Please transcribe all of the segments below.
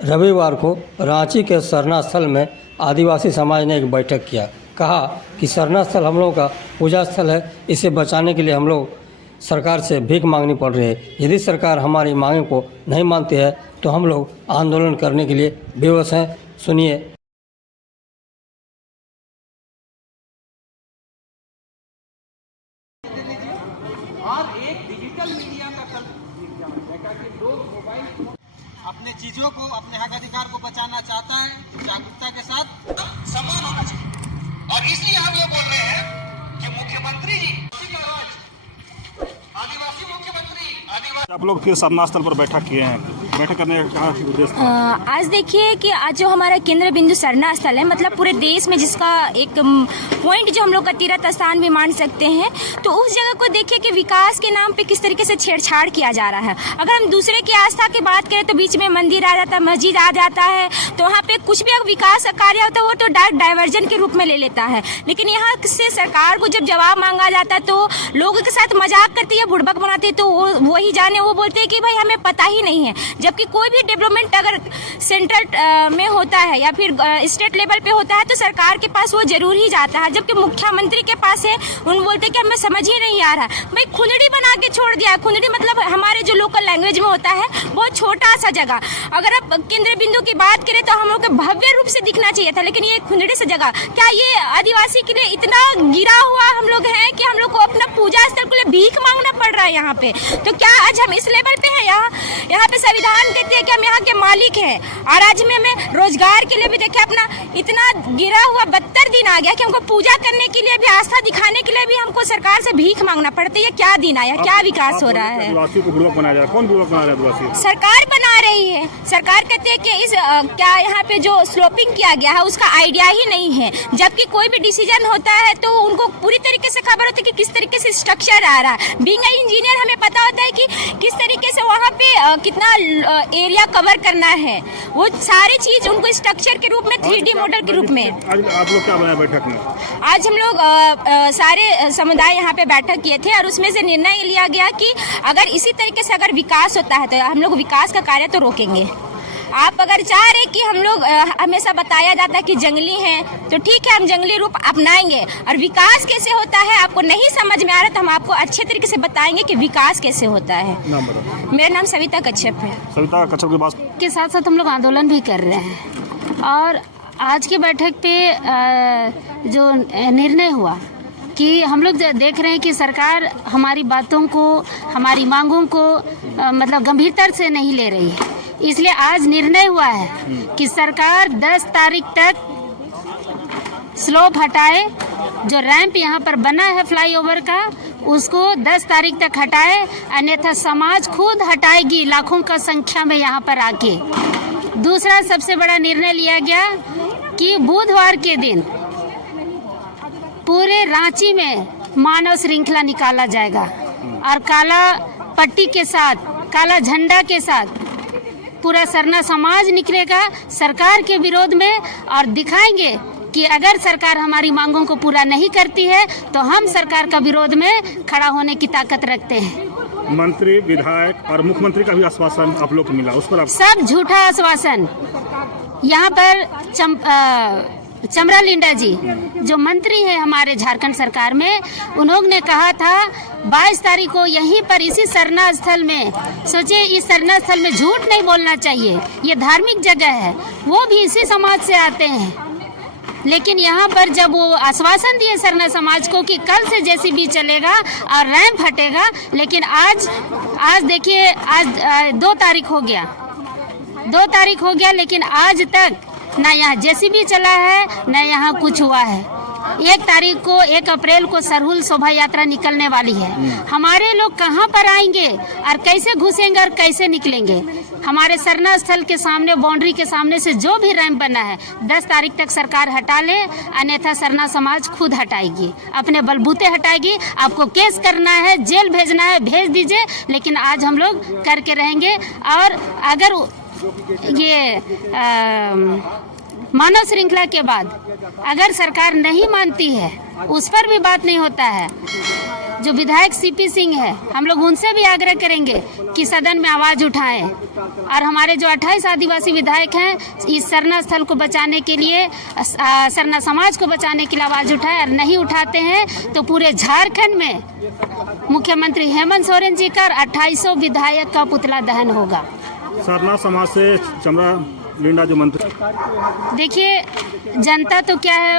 रविवार को रांची के सरना स्थल में आदिवासी समाज ने एक बैठक किया। कहा कि सरना स्थल हम लोगों का पूजा स्थल है, इसे बचाने के लिए हम लोग सरकार से भीख मांगनी पड़ रही है। यदि सरकार हमारी मांगों को नहीं मानती है तो हम लोग आंदोलन करने के लिए बेबस हैं। सुनिए। और एक डिजिटल मीडिया का कल कि लोग मोबाइल फोन अपने चीजों को, अपने हक अधिकार को बचाना चाहता है, जागरूकता के साथ समान होना चाहिए। और इसलिए हम ये बोल रहे हैं कि मुख्यमंत्री जी आदिवासी मुख्यमंत्री आप लोग फिर सरना स्थल पर बैठक किए हैं, बैठक करने का उद्देश्य था? आज देखिए कि आज जो हमारा केंद्र बिंदु सरना स्थल है, मतलब पूरे देश में जिसका एक पॉइंट जो हम लोग का तीर्थ स्थान भी मान सकते हैं, तो उस जगह को देखिए कि विकास के नाम पे किस तरीके से छेड़छाड़ किया जा रहा है। अगर हम दूसरे की आस्था की बात करें तो बीच में मंदिर आ जाता है, मस्जिद आ जाता है, तो वहाँ पे कुछ भी विकास का कार्य होता है वो तो डाइवर्जन के रूप में ले लेता है। लेकिन यहाँ से सरकार को जब जवाब मांगा जाता है तो लोगों के साथ मजाक करती है, बुड़बक बनाती है, तो वही जाने वो बोलते हैं कि भाई हमें पता ही नहीं है। जबकि कोई भी डेवलपमेंट अगर सेंट्रल में होता है या फिर स्टेट लेवल पे होता है तो सरकार के पास वो जरूर ही जाता है। जबकि मुख्यमंत्री के पास है, उन बोलते हैं कि हमें समझ ही नहीं आ रहा। भाई खुंदड़ी बना के छोड़ दिया। खुंदड़ी मतलब हमारे जो लोकल लैंग्वेज में होता है बहुत छोटा सा जगह। अगर आप केंद्र बिंदु की बात करें तो हम लोग को भव्य रूप से दिखना चाहिए था, लेकिन ये खुंदड़ी से जगह, क्या ये आदिवासी के लिए इतना गिरा हुआ हम लोग हैं कि हम लोग को अपना पूजा स्थल के लिए भीख मांगना पड़ रहा है यहाँ पे? तो क्या आज हम इस लेवल पे हैं? यहाँ पे संविधान कहते हैं कि हम यहाँ के मालिक हैं, और आज में हमें रोजगार के लिए भी देखिए अपना इतना गिरा हुआ 72 दिन आ गया कि हमको पूजा करने के लिए भी, आस्था दिखाने के लिए भी हमको सरकार से भीख मांगना पड़ता है। ये क्या दिन आया, क्या विकास हो रहा है? आदिवासियों को बुड़बक बनाया जा रहा है। कौन बुड़बक बना रहा है? आदिवासी सरकार बना रही है। सरकार कहती है कि इस क्या यहाँ पे जो स्लोपिंग किया गया है उसका आइडिया ही नहीं है। जबकि कोई भी डिसीजन होता है तो उनको पूरी तरीके से खबर होती है कि किस तरीके से स्ट्रक्चर आ रहा है। बीइंग इंजीनियर हमें पता होता है कि किस तरीके से वहाँ पे कितना एरिया कवर करना है, वो सारी चीज उनको स्ट्रक्चर के रूप में 3D मॉडल के रूप में। आज आप लोग क्या बनाए बैठक में? आज हम लोग सारे समुदाय यहाँ पे बैठक किए थे और उसमें से निर्णय लिया गया कि अगर इसी तरीके से अगर विकास होता है तो हम लोग विकास का कार्य तो रोकेंगे। आप अगर चाह रहे कि हम लोग हमेशा बताया जाता है कि जंगली हैं, तो ठीक है, हम जंगली रूप अपनाएंगे। और विकास कैसे होता है आपको नहीं समझ में आ रहा तो हम आपको अच्छे तरीके से बताएंगे कि विकास कैसे होता है। नाम बताओ। मेरा नाम सविता कच्छप है। सविता कच्छप के साथ साथ हम लोग आंदोलन भी कर रहे हैं। और आज की बैठक पे जो निर्णय हुआ कि हम लोग देख रहे हैं कि सरकार हमारी बातों को, हमारी मांगों को मतलब गंभीरता से नहीं ले रही है। इसलिए आज निर्णय हुआ है कि सरकार 10 तारीख तक स्लोप हटाए, जो रैंप यहाँ पर बना है फ्लाईओवर का उसको 10 तारीख तक हटाए, अन्यथा समाज खुद हटाएगी लाखों का संख्या में यहाँ पर आके। दूसरा सबसे बड़ा निर्णय लिया गया कि बुधवार के दिन पूरे रांची में मानव श्रृंखला निकाला जाएगा और काला पट्टी के साथ, काला झंडा के साथ पूरा सरना समाज निकलेगा सरकार के विरोध में, और दिखाएंगे कि अगर सरकार हमारी मांगों को पूरा नहीं करती है तो हम सरकार का विरोध में खड़ा होने की ताकत रखते हैं। मंत्री, विधायक और मुख्यमंत्री का भी आश्वासन आप लोग को मिला, उस पर आप? सब झूठा आश्वासन। यहाँ पर चमरा लिंडा जी जो मंत्री है हमारे झारखंड सरकार में, उन्होंने कहा था 22 तारीख को यहीं पर इसी सरना स्थल में, सोचिए इस सरना स्थल में झूठ नहीं बोलना चाहिए, ये धार्मिक जगह है, वो भी इसी समाज से आते हैं। लेकिन यहाँ पर जब वो आश्वासन दिए सरना समाज को कि कल से जेसीबी चलेगा और रैंप हटेगा, लेकिन आज देखिए आज 2 तारीख हो गया, 2 तारीख हो गया, लेकिन आज तक ना यहाँ जेसीबी चला है ना यहाँ कुछ हुआ है। 1 तारीख को 1 अप्रैल को सरहुल शोभा यात्रा निकलने वाली है। हमारे लोग कहाँ पर आएंगे और कैसे घुसेंगे और कैसे निकलेंगे? हमारे सरना स्थल के सामने, बाउंड्री के सामने से जो भी रैंप बना है 10 तारीख तक सरकार हटा ले, अन्यथा सरना समाज खुद हटाएगी, अपने बलबूते हटाएगी। आपको केस करना है, जेल भेजना है, भेज दीजिए, लेकिन आज हम लोग करके रहेंगे। और अगर ये मानव श्रृंखला के बाद अगर सरकार नहीं मानती है, उस पर भी बात नहीं होता है। जो विधायक सीपी सिंह है, हम लोग उनसे भी आग्रह करेंगे कि सदन में आवाज उठाएं और हमारे जो 28 आदिवासी विधायक हैं इस सरना स्थल को बचाने के लिए, सरना समाज को बचाने के लिए आवाज उठाएं। और नहीं उठाते हैं तो पूरे झारखंड में मुख्यमंत्री हेमंत सोरेन जी का 2800 विधायक का पुतला दहन होगा। सरना समाज से चमरा लिंडा जो मंत्री, देखिए जनता तो क्या है,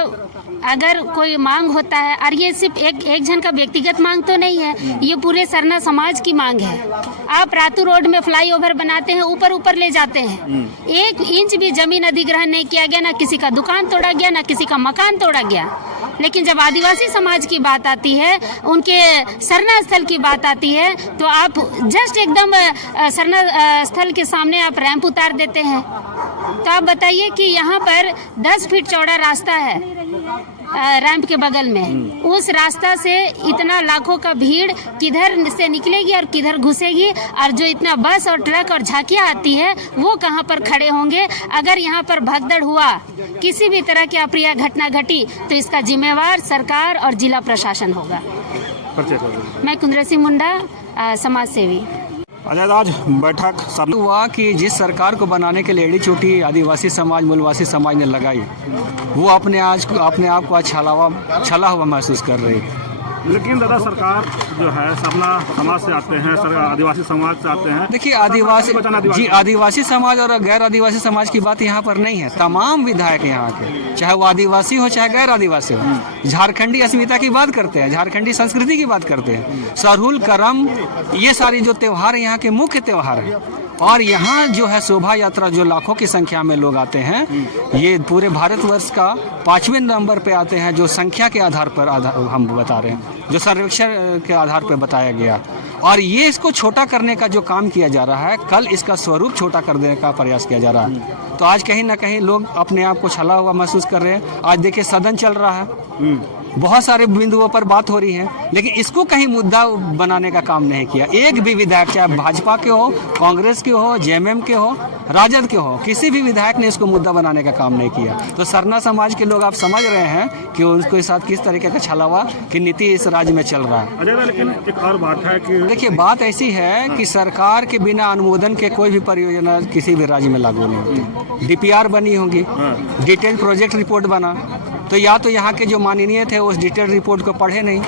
अगर कोई मांग होता है, और ये सिर्फ एक जन का व्यक्तिगत मांग तो नहीं है, ये पूरे सरना समाज की मांग है। आप रातू रोड में फ्लाईओवर बनाते हैं, ऊपर ले जाते हैं, 1 इंच भी जमीन अधिग्रहण नहीं किया गया, ना किसी का दुकान तोड़ा गया, ना किसी का मकान तोड़ा गया। लेकिन जब आदिवासी समाज की बात आती है, उनके सरना स्थल की बात आती है, तो आप जस्ट एकदम सरना स्थल के सामने आप रैंप उतार देते हैं। तो आप बताइए कि यहाँ पर 10 फीट चौड़ा रास्ता है रैंप के बगल में, उस रास्ता से इतना लाखों का भीड़ किधर से निकलेगी और किधर घुसेगी, और जो इतना बस और ट्रक और झांकियाँ आती है वो कहाँ पर खड़े होंगे। अगर यहाँ पर भगदड़ हुआ, किसी भी तरह की अप्रिय घटना घटी, तो इसका जिम्मेवार सरकार और जिला प्रशासन होगा। मैं कुंद्रसी मुंडा, समाज सेवी। आज बैठक हुआ कि जिस सरकार को बनाने के लिए एड़ी चोटी आदिवासी समाज, मूलवासी समाज ने लगाई, वो अपने आप को छला हुआ महसूस कर रही है। लेकिन दादा सरकार जो है सरना समाज से आते हैं, आदिवासी समाज से आते हैं। देखिए आदिवासी समाज और गैर आदिवासी समाज की बात यहाँ पर नहीं है। तमाम विधायक यहाँ के, चाहे वो आदिवासी हो चाहे गैर आदिवासी हो, झारखंडी अस्मिता की बात करते हैं, झारखंडी संस्कृति की बात करते हैं। सरहुल, करम, ये सारी जो त्योहार यहाँ के मुख्य त्योहार है। और यहाँ जो है शोभा यात्रा जो लाखों की संख्या में लोग आते हैं, ये पूरे भारतवर्ष का 5वें नंबर पे आते हैं, जो संख्या के आधार पर हम बता रहे हैं, जो सर्वेक्षण के आधार पर बताया गया। और ये इसको छोटा करने का जो काम किया जा रहा है, कल इसका स्वरूप छोटा कर देने का प्रयास किया जा रहा है। तो आज कहीं ना कहीं लोग अपने आप को छला हुआ महसूस कर रहे हैं। आज देखिए सदन चल रहा है, बहुत सारे बिंदुओं पर बात हो रही है, लेकिन इसको कहीं मुद्दा बनाने का काम नहीं किया। एक भी विधायक, चाहे भाजपा के हो, कांग्रेस के हो, जेएमएम के हो, राजद के हो, किसी भी विधायक ने इसको मुद्दा बनाने का काम नहीं किया। तो सरना समाज के लोग आप समझ रहे हैं कि उनके साथ किस तरीके का छलावा की नीति इस राज्य में चल रहा है। लेकिन एक और बात है कि देखिए बात ऐसी है कि सरकार के बिना अनुमोदन के कोई भी परियोजना किसी भी राज्य में लागू नहीं होती। DPR बनी होगी, डिटेल प्रोजेक्ट रिपोर्ट बना, तो या तो यहाँ के जो माननीय थे उस डिटेल रिपोर्ट को पढ़े नहीं,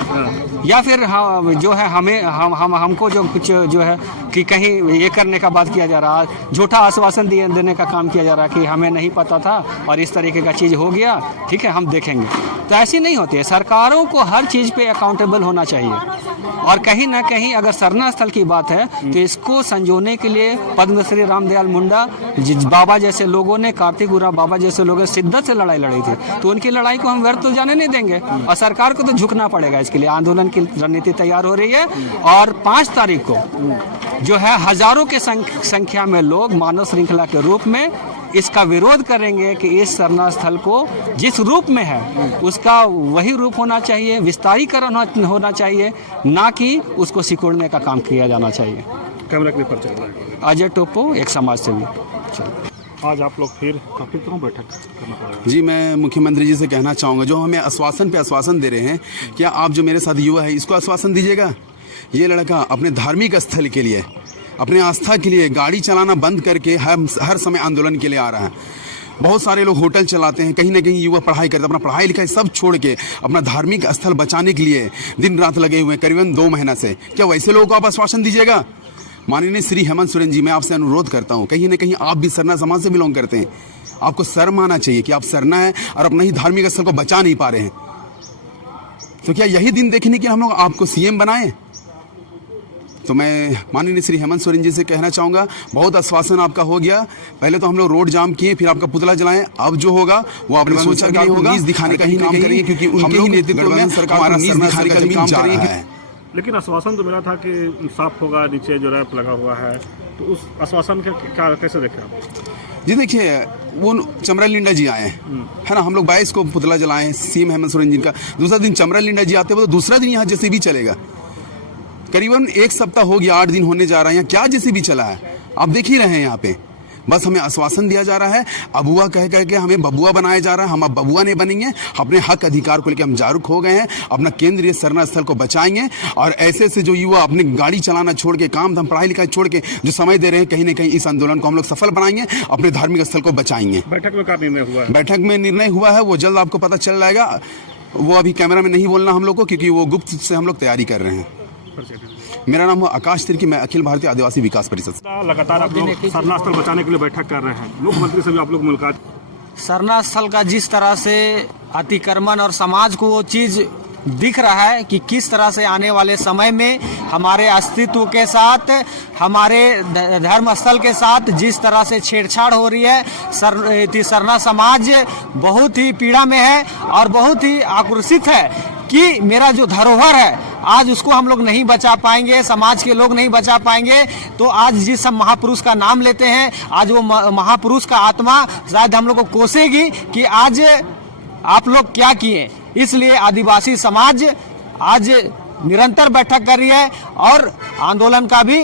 या फिर जो है हमको जो कुछ जो है कि कहीं ये करने का बात किया जा रहा है, झूठा आश्वासन देने का काम किया जा रहा है कि हमें नहीं पता था और इस तरीके का चीज़ हो गया, ठीक है हम देखेंगे। तो ऐसी नहीं होती है। सरकारों को हर चीज़ पे अकाउंटेबल होना चाहिए। और कहीं ना कहीं अगर सरना स्थल की बात है तो इसको संजोने के लिए पद्मश्री रामदयाल मुंडा बाबा जैसे लोगों ने, कार्तिक उरांव बाबा जैसे लोगों ने शिद्दत से लड़ाई लड़ी थी। तो उनकी लड़ाई को हम व्यर्थ तो जाने नहीं देंगे और सरकार को तो झुकना पड़ेगा। इसके लिए आंदोलन की रणनीति तैयार हो रही है और 5 तारीख को जो है हजारों के संख्या में लोग मानव श्रृंखला के रूप में इसका विरोध करेंगे कि इस सरना स्थल को जिस रूप में है उसका वही रूप होना चाहिए, विस्तारीकरण होना चाहिए, ना कि उसको सिकुड़ने का काम किया जाना चाहिए। कैमरा क्लिप पर चल रहा है अजय टोपो, एक समाज सेवी। आज आप लोग फिर क्यों बैठक करना पड़ेगा? जी, मैं मुख्यमंत्री जी से कहना चाहूँगा, जो हमें आश्वासन पे आश्वासन दे रहे हैं, क्या आप जो मेरे साथ युवा है इसको आश्वासन दीजिएगा। ये लड़का अपने धार्मिक स्थल के लिए, अपने आस्था के लिए गाड़ी चलाना बंद करके हर समय आंदोलन के लिए आ रहा है। बहुत सारे लोग होटल चलाते हैं, कहीं ना कहीं युवा पढ़ाई करते हैं, अपना पढ़ाई लिखाई सब छोड़ के अपना धार्मिक स्थल बचाने के लिए दिन रात लगे हुए हैं करीबन 2 महीना से। क्या वैसे लोगों को आप आश्वासन दीजिएगा? माननीय श्री हेमंत सोरेन जी, मैं आपसे अनुरोध करता हूं, कहीं ना कहीं आप भी सरना समाज से बिलोंग करते हैं, आपको शर्म आना चाहिए कि आप सरना है और अपना ही धार्मिक स्थल को बचा नहीं पा रहे हैं। तो क्या यही दिन देखने के हम लोग आपको सीएम बनाएं? तो मैं माननीय श्री हेमंत सोरेन जी से कहना चाहूँगा, बहुत आश्वासन आपका हो गया। पहले तो हम लोग रोड जाम किए, फिर आपका पुतला जलाएं। अब जो होगा वो आपने सोचा कि होगा, दिखाने का ही काम करिए, क्योंकि उनके ही नेतृत्व में सरकार नींद दिखाने का काम कर रही है। लेकिन आश्वासन तो मिला था कि साफ होगा, नीचे जो रैप लगा हुआ है, तो उस आश्वासन का क्या कैसे देखें आप? जी देखिए, वो चमरा लिंडा जी आए है ना, हम लोग 22 को पुतला जलाएं सीएम हेमंत सोरेन जी का। दूसरा दिन चमरा लिंडा जी आते हैं, तो दूसरा दिन यहाँ जेसीबी चलेगा। करीबन 1 सप्ताह हो गया, 8 दिन होने जा रहा है, यहाँ क्या जेसीबी चला है आप देख ही रहे हैं। यहाँ पे बस हमें आश्वासन दिया जा रहा है, अबुआ कह कह के हमें बबुआ बनाया जा रहा है। हम अब बबुआ नहीं बनेंगे, अपने हक अधिकार को लेकर हम जागरूक हो गए हैं, अपना केंद्रीय सरना स्थल को बचाएंगे। और ऐसे से जो युवा अपनी गाड़ी चलाना छोड़ के, काम धाम पढ़ाई लिखाई छोड़ के जो समय दे रहे हैं, कहीं ना कहीं इस आंदोलन को हम लोग सफल बनाएंगे, अपने धार्मिक स्थल को बचाएंगे। बैठक में क्या निर्णय हुआ है? बैठक में निर्णय हुआ है, वो जल्द आपको पता चल जाएगा। वो अभी कैमरा में नहीं बोलना हम लोग को, क्योंकि वो गुप्त से हम लोग तैयारी कर रहे हैं। मेरा नाम है आकाश तिर्की, मैं अखिल भारतीय आदिवासी विकास परिषद। लगातार आप लोग सरना स्थल बचाने के लिए बैठक कर रहे हैं, मुख्यमंत्री से भी आप लोग मुलाकात। सरना स्थल का जिस तरह से अतिक्रमण और समाज को वो चीज़ दिख रहा है कि किस तरह से आने वाले समय में हमारे अस्तित्व के साथ, हमारे धर्म स्थल के साथ जिस तरह से छेड़छाड़ हो रही है, सरना समाज बहुत ही पीड़ा में है और बहुत ही आक्रोशित है कि मेरा जो धरोहर है आज उसको हम लोग नहीं बचा पाएंगे, समाज के लोग नहीं बचा पाएंगे। तो आज जिस हम महापुरुष का नाम लेते हैं, आज वो महापुरुष का आत्मा शायद हम लोग को कोसेगी कि आज आप लोग क्या किए। इसलिए आदिवासी समाज आज निरंतर बैठक कर रही है और आंदोलन का भी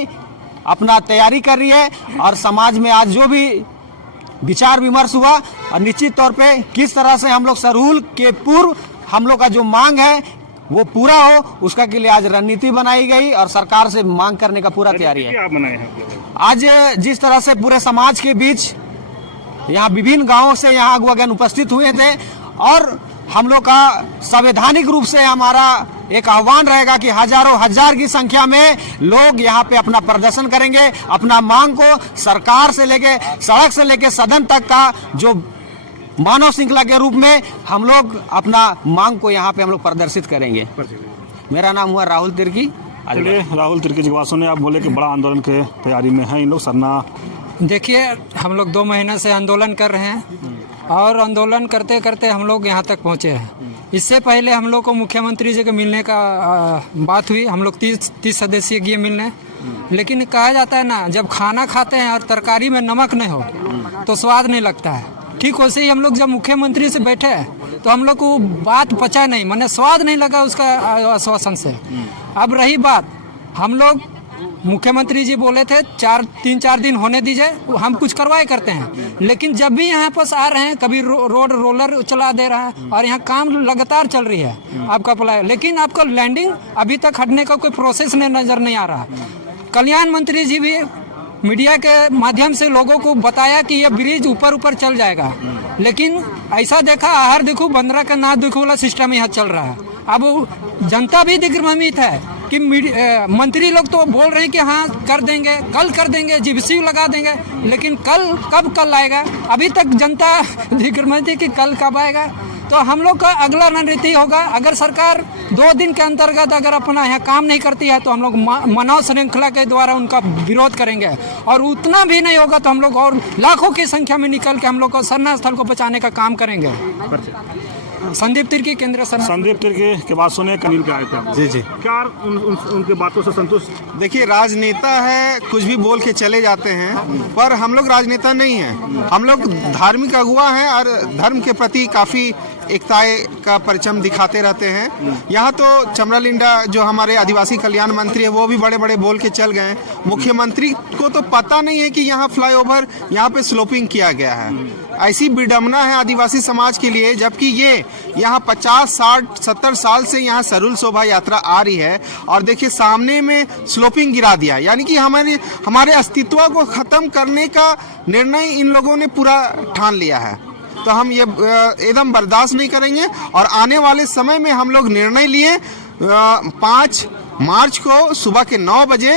अपना तैयारी कर रही है। और समाज में आज जो भी विचार विमर्श हुआ और निश्चित तौर पे किस तरह से हम लोग सरहुल के पूर्व हम लोग का जो मांग है वो पूरा हो, उसका के लिए आज रणनीति बनाई गई और सरकार से मांग करने का पूरा तैयारी है। क्या बनाए हैं? आज जिस तरह से पूरे समाज के बीच यहाँ विभिन्न गांवों से यहाँ अगुवागण उपस्थित हुए थे और हम लोग का संवैधानिक रूप से हमारा एक आह्वान रहेगा कि हजारों हजार की संख्या में लोग यहाँ पे अपना प्रदर्शन करेंगे, अपना मांग को सरकार से लेके सड़क से लेके सदन तक का जो मानव श्रृंखला के रूप में हम लोग अपना मांग को यहाँ पे हम लोग प्रदर्शित करेंगे। मेरा नाम हुआ राहुल तिर्की। चलिए, राहुल तिर्की जी की बात सुने, आप बोले कि बड़ा आंदोलन के तैयारी में है इन लोग सरना। देखिए, हम लोग 2 महीने से आंदोलन कर रहे हैं और आंदोलन करते करते हम लोग यहाँ तक पहुँचे हैं। इससे पहले हम लोग को मुख्यमंत्री जी के मिलने का बात हुई, हम लोग 30 सदस्यीय गए मिलने। लेकिन कहा जाता है ना, जब खाना खाते हैं और तरकारी में नमक नहीं हो तो स्वाद नहीं लगता है। ठीक वैसे ही हम लोग जब मुख्यमंत्री से बैठे तो हम लोग को बात पचा नहीं, माने स्वाद नहीं लगा उसका आश्वासन से। अब रही बात, हम लोग मुख्यमंत्री जी बोले थे 3-4 दिन होने दीजिए, हम कुछ करवाए करते हैं। लेकिन जब भी यहाँ पास आ रहे हैं, कभी रोड रोलर चला दे रहा है और यहाँ काम लगातार चल रही है आपका अप्लाई, लेकिन आपका लैंडिंग अभी तक हटने का कोई प्रोसेस नजर नहीं आ रहा। कल्याण मंत्री जी भी मीडिया के माध्यम से लोगों को बताया कि यह ब्रिज ऊपर चल जाएगा, लेकिन ऐसा देखा आहर देखो बंदरा का नाद देखो वाला सिस्टम यहाँ चल रहा है। अब जनता भी दिग्भ्रमित है कि मंत्री लोग तो बोल रहे हैं कि हाँ कर देंगे, कल कर देंगे, जीपीसी लगा देंगे, लेकिन कल आएगा? अभी तक जनता दिग्भ्रमित है कि कल कब आएगा। तो हम लोग का अगला रणनीति होगा, अगर सरकार 2 दिन के अंतर्गत अगर अपना यहाँ काम नहीं करती है तो हम लोग मानव श्रृंखला के द्वारा उनका विरोध करेंगे। और उतना भी नहीं होगा तो हम लोग और लाखों की संख्या में निकल के हम लोग को सरना स्थल को बचाने का काम करेंगे। संदीप तिर्की, केंद्र सरना। संदीप तिर्की के बात सुने, कनील के आए थे। जी क्या उनके बातों से संतुष्ट? देखिए, राजनेता है, कुछ भी बोल के चले जाते हैं, पर हम लोग राजनेता नहीं हैं। हम लोग धार्मिक अगुवा हैं और धर्म के प्रति काफ़ी एकता का परचम दिखाते रहते हैं। यहाँ तो चमरा लिंडा जो हमारे आदिवासी कल्याण मंत्री है वो भी बड़े बड़े बोल के चल गए। मुख्यमंत्री को तो पता नहीं है कि यहाँ फ्लाईओवर यहाँ पे स्लोपिंग किया गया है। ऐसी विडम्बना है आदिवासी समाज के लिए, जबकि ये यहाँ 50, 60, 70 साल से यहाँ सरहुल शोभा यात्रा आ रही है और देखिए सामने में स्लोपिंग गिरा दिया, यानी कि हमारे अस्तित्व को खत्म करने का निर्णय इन लोगों ने पूरा ठान लिया है। तो हम ये एकदम बर्दाश्त नहीं करेंगे और आने वाले समय में हम लोग निर्णय लिए 5 मार्च को सुबह के 9 बजे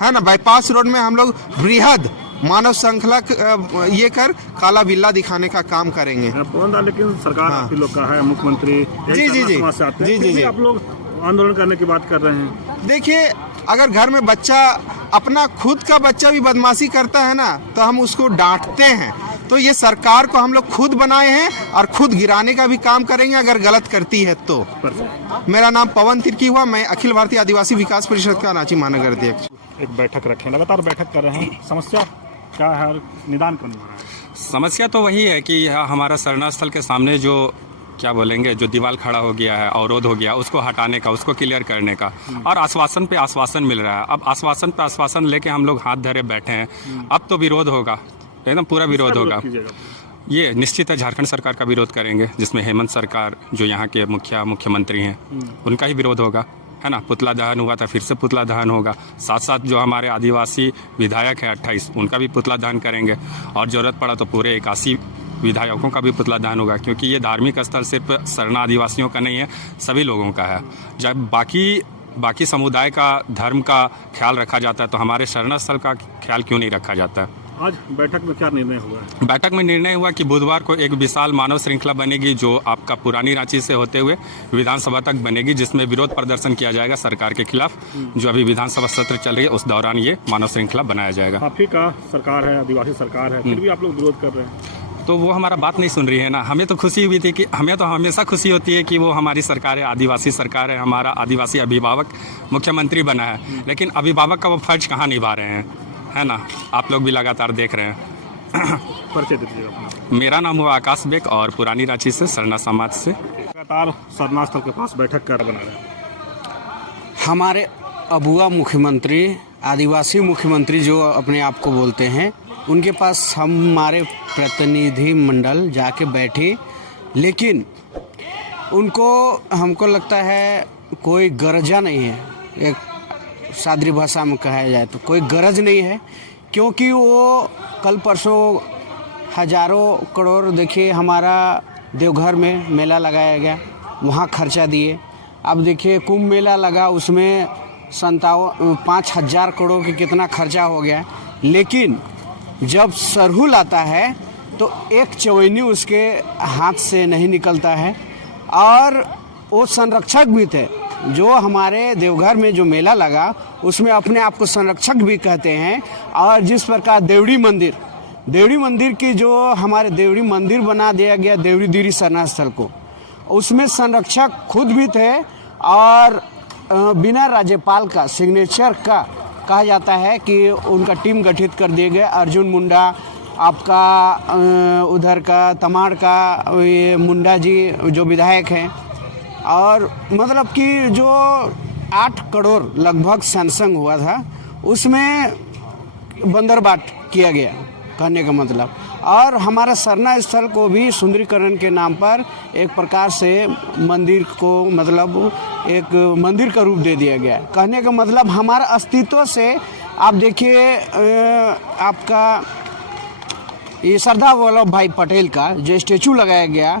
है ना, बाईपास रोड में हम लोग बृहद मानव श्रृंखला ये कर काला बिल्ला दिखाने का काम करेंगे। लेकिन सरकार आप लोग का है, मुख्यमंत्री जी, आप लोग आंदोलन करने की बात कर रहे हैं। देखिए, अगर घर में बच्चा अपना खुद का बच्चा भी बदमाशी करता है ना तो हम उसको डांटते हैं। तो ये सरकार को हम लोग खुद बनाए हैं और खुद गिराने का भी काम करेंगे अगर गलत करती है तो। मेरा नाम पवन तिर्की हुआ, मैं अखिल भारतीय आदिवासी विकास परिषद का रांची महानगर अध्यक्ष। एक बैठक रखें, लगातार बैठक कर रहे हैं, समस्या क्या है, निदान करने वाला है? समस्या तो वही है कि हमारा सरना स्थल के सामने जो क्या बोलेंगे, जो दीवार खड़ा हो गया है, अवरोध हो गया, उसको हटाने का, उसको क्लियर करने का, और आश्वासन पे आश्वासन मिल रहा है। अब आश्वासन पे आश्वासन लेके हम लोग हाथ धरे बैठे हैं। अब तो विरोध होगा, एकदम पूरा विरोध किसका होगा। कीजिएगा? ये निश्चित है झारखंड सरकार का विरोध करेंगे, जिसमें हेमंत सरकार जो यहाँ के मुख्यमंत्री हैं उनका ही विरोध होगा, है ना। पुतला दहन हुआ था, फिर से पुतला दहन होगा। साथ साथ जो हमारे आदिवासी विधायक हैं 28, उनका भी पुतला दहन करेंगे, और ज़रूरत पड़ा तो पूरे 81 विधायकों का भी पुतला दहन होगा, क्योंकि ये धार्मिक स्थल सिर्फ सरना आदिवासियों का नहीं है, सभी लोगों का है। जब बाकी समुदाय का धर्म का ख्याल रखा जाता है तो हमारे शरण स्थल का ख्याल क्यों नहीं रखा जाता है। आज बैठक में क्या निर्णय हुआ है? बैठक में निर्णय हुआ कि बुधवार को एक विशाल मानव श्रृंखला बनेगी, जो आपका पुरानी रांची से होते हुए विधानसभा तक बनेगी, जिसमें विरोध प्रदर्शन किया जाएगा सरकार के खिलाफ। जो अभी विधानसभा सत्र चल रही है उस दौरान ये मानव श्रृंखला बनाया जाएगा। आप ही का सरकार है, आदिवासी सरकार है, फिर भी आप लोग विरोध कर रहे हैं, तो वो हमारा बात नहीं सुन रही है ना। हमें तो खुशी हुई थी कि हमें तो हमेशा खुशी होती है कि वो हमारी सरकार है, आदिवासी सरकार है, हमारा आदिवासी अभिभावक मुख्यमंत्री बना है, लेकिन अभिभावक का वो फर्ज कहाँ निभा रहे हैं, है ना। आप लोग भी लगातार देख रहे हैं। परिचय दे दीजिएगा अपना। मेरा नाम हुआ आकाश बेग और पुरानी रांची से सरना समाज से। लगातार सरना स्थल के पास बैठक कर बना रहे हैं। हमारे अबुआ मुख्यमंत्री, आदिवासी मुख्यमंत्री जो अपने आप को बोलते हैं, उनके पास हमारे प्रतिनिधि मंडल जाके बैठे, लेकिन उनको हमको लगता है कोई गरजा नहीं है। एक सादरी भाषा में कहा जाए तो कोई गरज नहीं है, क्योंकि वो कल परसों हजारों करोड़, देखिए हमारा देवघर में मेला लगाया गया, वहाँ खर्चा दिए। अब देखिए कुंभ मेला लगा, उसमें 5,000 करोड़ की कितना खर्चा हो गया, लेकिन जब सरहुल आता है तो एक चवैनी उसके हाथ से नहीं निकलता है। और वो संरक्षक भी थे, जो हमारे देवघर में जो मेला लगा उसमें अपने आप को संरक्षक भी कहते हैं। और जिस प्रकार देवड़ी मंदिर की जो हमारे देवड़ी मंदिर बना दिया गया देवड़ी देरी सरना स्थल को, उसमें संरक्षक खुद भी थे, और बिना राज्यपाल का सिग्नेचर का कहा जाता है कि उनका टीम गठित कर दिए गए। अर्जुन मुंडा, आपका उधर का तमाड़ का ये मुंडा जी जो विधायक हैं, और मतलब कि जो 8 करोड़ लगभग सैमसंग हुआ था, उसमें बंदरबाट किया गया, कहने का मतलब। और हमारा सरना स्थल को भी सुंदरीकरण के नाम पर एक प्रकार से मंदिर को, मतलब एक मंदिर का रूप दे दिया गया। कहने का मतलब हमारा अस्तित्व से, आप देखिए आपका ये सरदार वल्लभ भाई पटेल का जो स्टेचू लगाया गया,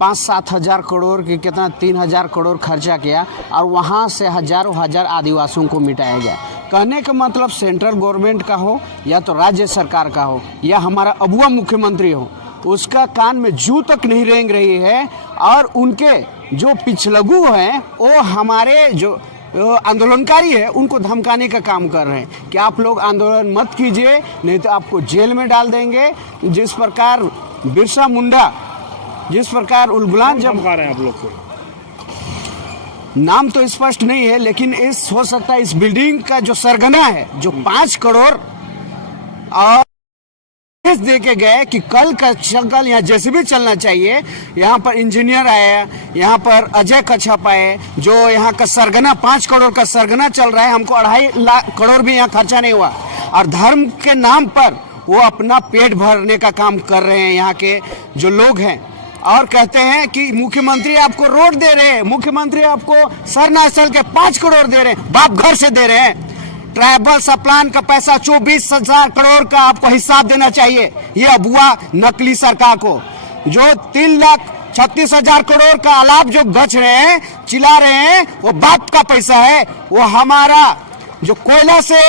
5-7 हज़ार करोड़ के, कितना 3,000 करोड़ खर्चा किया, और वहाँ से हजारों हजार आदिवासियों को मिटाया गया। कहने का मतलब सेंट्रल गवर्नमेंट का हो या तो राज्य सरकार का हो या हमारा अबुआ मुख्यमंत्री हो, उसका कान में जू तक नहीं रेंग रही है। और उनके जो पिछलगू हैं वो हमारे जो आंदोलनकारी है उनको धमकाने का काम कर रहे हैं कि आप लोग आंदोलन मत कीजिए, नहीं तो आपको जेल में डाल देंगे। जिस प्रकार बिरसा मुंडा, जिस प्रकार उलगुलान जब रहे हैं आप लोग को, नाम तो स्पष्ट नहीं है, लेकिन इस हो सकता है इस बिल्डिंग का जो सरगना है, जो 5 करोड़ और दे के गए कि कल का कल यहाँ जैसे भी चलना चाहिए। यहाँ पर इंजीनियर आए, यहाँ पर अजय कच्छप आए, जो यहाँ का सरगना 5 करोड़ का सरगना चल रहा है, हमको 2.5 लाख करोड़ भी यहाँ खर्चा नहीं हुआ। और धर्म के नाम पर वो अपना पेट भरने का काम कर रहे हैं यहाँ के जो लोग हैं, और कहते हैं कि मुख्यमंत्री आपको रोड दे रहे हैं, मुख्यमंत्री आपको सरना स्थल के 5 करोड़ दे रहे हैं, बाप घर से दे रहे हैं। ट्राइबल सप्लान का पैसा 24,000 करोड़ का आपको हिसाब देना चाहिए ये अबुआ नकली सरकार को। जो 3,36,000 करोड़ का अलाप जो गच रहे हैं, चिल्ला रहे हैं, वो बाप का पैसा है। वो हमारा जो कोयला से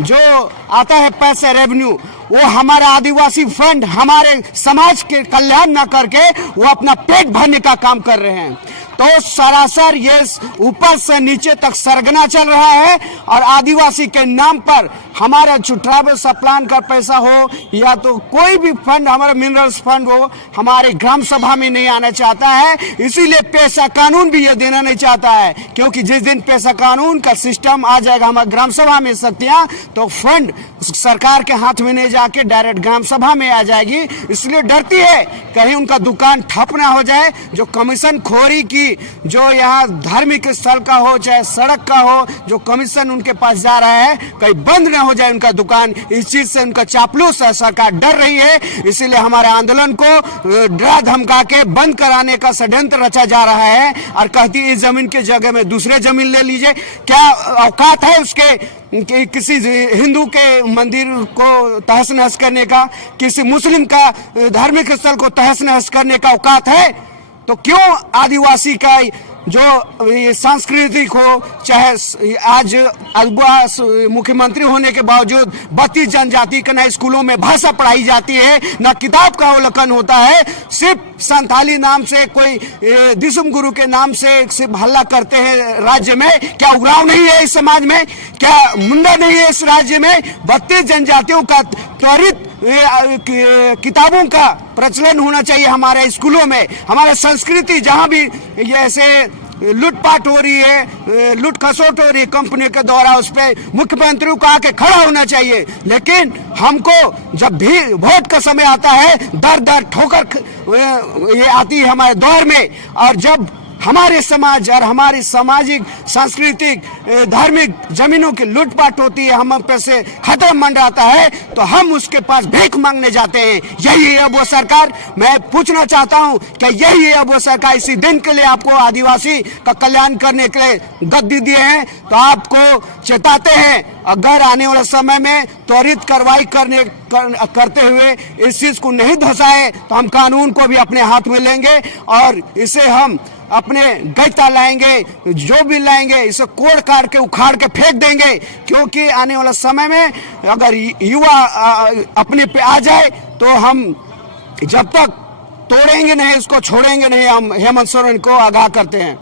जो आता है पैसे, रेवेन्यू, वो हमारा आदिवासी फंड हमारे समाज के कल्याण न करके वो अपना पेट भरने का काम कर रहे हैं। तो सरासर ये ऊपर से नीचे तक सरगना चल रहा है। और आदिवासी के नाम पर हमारा जो ट्राइबल सप्लान का पैसा हो या तो कोई भी फंड, हमारा मिनरल्स फंड हो, हमारे ग्राम सभा में नहीं आना चाहता है। इसीलिए पैसा कानून भी ये देना नहीं चाहता है, क्योंकि जिस दिन पैसा कानून का सिस्टम आ जाएगा हमारे ग्राम सभा में शक्तियाँ, तो फंड सरकार के हाथ में नहीं जाके डायरेक्ट ग्राम सभा में आ जाएगी। इसलिए डरती है कहीं उनका दुकान ठप ना हो जाए। जो कमीशन खोरी की भी जो यहाँ धार्मिक स्थल का हो चाहे सड़क का हो, जो कमीशन उनके पास जा रहा है, कहीं बंद न हो जाए उनका दुकान, इस चीज से उनका चापलूस सरकार डर रही है। इसीलिए हमारे आंदोलन को डरा धमका के बंद कराने का षड्यंत्र रचा जा रहा है और कहती है इस जमीन के जगह में दूसरे जमीन ले लीजिए। क्या औकात है उसके किसी हिंदू के मंदिर को तहस नहस करने का, किसी मुस्लिम का धार्मिक स्थल को तहस नहस करने का औकात है? तो क्यों आदिवासी का जो ये सांस्कृतिक हो, चाहे आज मुख्यमंत्री होने के बावजूद 32 जनजाति के न स्कूलों में भाषा पढ़ाई जाती है, न किताब का अवलोकन होता है, सिर्फ संथाली नाम से कोई दिसुम गुरु के नाम से सिर्फ हल्ला करते हैं राज्य में। क्या उग्राव नहीं है इस समाज में? क्या मुंडा नहीं है इस राज्य में? 32 जनजातियों का त्वरित किताबों का प्रचलन होना चाहिए हमारे स्कूलों में। हमारे संस्कृति जहाँ भी ऐसे लूटपाट हो रही है, लूट खसोट हो रही है कंपनी के द्वारा, उस पर मुख्यमंत्री को आके खड़ा होना चाहिए। लेकिन हमको जब भी वोट का समय आता है, दर दर ठोकर ये आती है हमारे दौर में, और जब हमारे समाज और हमारी सामाजिक सांस्कृतिक धार्मिक जमीनों की लूटपाट होती है, हम पे से खतरा मंडराता है, तो हम उसके पास भीख मांगने जाते हैं। यही है अब वो सरकार? मैं पूछना चाहता हूं कि यही है अब वो सरकार? इसी दिन के लिए आपको आदिवासी का कल्याण करने के लिए गद्दी दिए हैं, तो आपको चेताते हैं अगर आने वाले समय में त्वरित कार्रवाई करते हुए इस चीज को नहीं धसाए तो हम कानून को भी अपने हाथ में लेंगे और इसे हम अपने गैता लाएंगे, जो भी लाएंगे इसे कोड़ काट के उखाड़ के फेंक देंगे। क्योंकि आने वाला समय में अगर युवा अपने पे आ जाए तो हम जब तक तोड़ेंगे नहीं, इसको छोड़ेंगे नहीं। हम हेमंत सोरेन को आगाह करते हैं।